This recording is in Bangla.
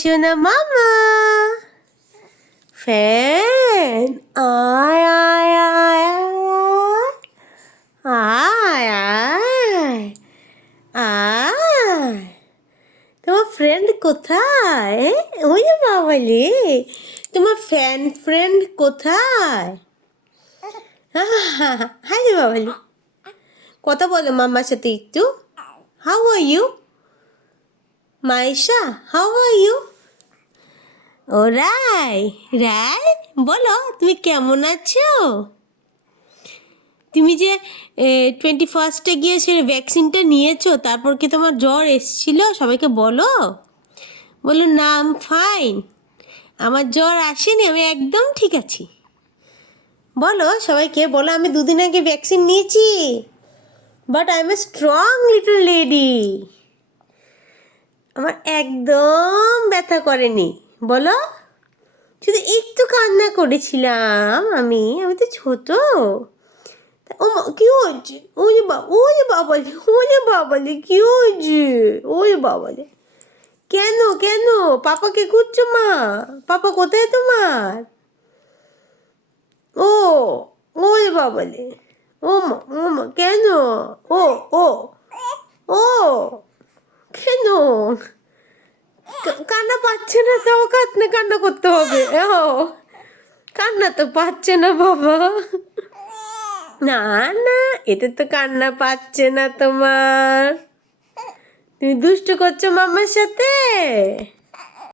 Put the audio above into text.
শোনা মামা ফ্যান আয় আয় আয় আয় আয় আয় তোমার ফ্রেন্ড কোথায়? ওই বাবালে তোমার ফ্রেন্ড কোথায়? হাই বাবালে কথা বলো মামার সাথে একটু। How are you Maisha? How are you? ও রাই বলো তুমি কেমন আছো? তুমি যে 21 গিয়ে সে ভ্যাকসিনটা নিয়েছো, তারপর কি তোমার জ্বর এসেছিল? সবাইকে বলো না আই এম ফাইন, আমার জ্বর আসেনি, আমি একদম ঠিক আছি। বলো সবাইকে, বলো আমি 2 দিন আগে ভ্যাকসিন নিয়েছি, but I M a strong little lady, আমার একদম ব্যথা করেনি। বলো, শুধু একটু কান্না করেছিলাম, আমি তো ছোট। ও মা, কি হয়েছে? ওরে বাবালে কি হয়েছে? ওরে বাবালে কেন পাপাকে খুঁজছো? মা পাপা কোথায় তোমার? ও ওরে বাবালে ও মা কেন? ও ও ও কেন কান্না পাচ্ছে না? তাও কান্না করতে হবে? কান্না তো পাচ্ছে না বাবা। না না, এতে তো কান্না পাচ্ছে না তোমার, তুমি দুষ্টু করছো মামার সাথে।